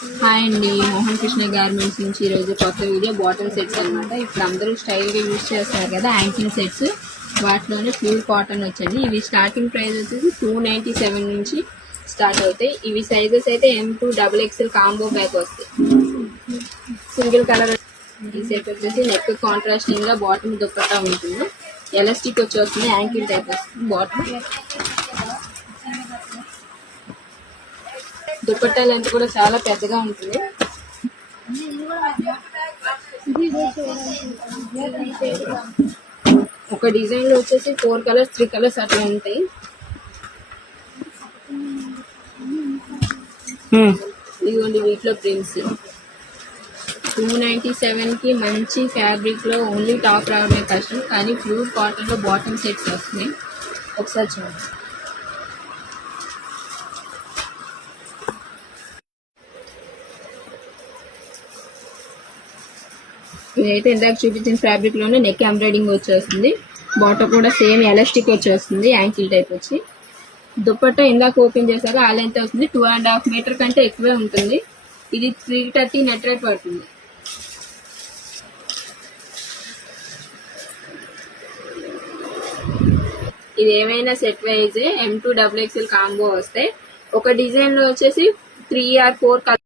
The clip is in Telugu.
హాయ్ అండి, మోహన్ కృష్ణ గార్మెంట్స్ నుంచి ఈరోజు కొత్త వీడియో బాటమ్ సెట్స్ అనమాట. ఇప్పుడు అందరూ స్టైల్గా యూజ్ చేస్తారు కదా యాంకిల్ సెట్స్, వాటిలోనే ప్యూర్ కాటన్ వచ్చండి. ఇవి స్టార్టింగ్ ప్రైస్ వచ్చేసి 297 నుంచి స్టార్ట్ అవుతాయి. ఇవి సైజెస్ అయితే M2XXL కాంబో బ్యాగ్ వస్తాయి. సింగిల్ కలర్ ఈ సెట్ వచ్చేసి నెక్ కాంట్రాస్టింగ్ గా బాటమ్ దుప్పట్టా ఉంటుంది. ఎలాస్టిక్ వచ్చి వస్తుంది, యాంకిల్ టైప్ వస్తుంది. బాటమ్ దుప్పట్టా లెంత్ కూడా చాలా పెద్దగా ఉంటుంది. ఒక డిజైన్ లో వచ్చేసి 4 కలర్స్ 3 కలర్స్ అట్లా ఉంటాయి. ఇదిగోండి వీటిలో ప్రింట్స్ 297 కి మంచి ఫ్యాబ్రిక్ లో ఓన్లీ టాప్ రావడమే కష్టం, కానీ ప్యూర్ కాటన్ లో బాటమ్ సెట్స్ వస్తున్నాయి. ఒకసారి చూడండి. ఇదైతే ఇందాక చూపించిన ఫ్యాబ్రిక్ లోనే నెక్ ఎంబ్రాయిడింగ్ వచ్చేస్తుంది. బాటమ్ కూడా సేమ్ ఎలాస్టిక్ వచ్చేస్తుంది, యాంకిల్ టైప్ వచ్చి. దుప్పట్టా ఇందాక ఓపెన్ చేశాక ఆ లెంత్ వస్తుంది, 2.5 మీటర్ కంటే ఎక్కువే ఉంటుంది. ఇది 330 నెట్ రేట్ పడుతుంది. ఇది ఏమైనా సెట్ వైజ్ M2XXL కాంబో వస్తాయి. ఒక డిజైన్ లో వచ్చేసి 3 or 4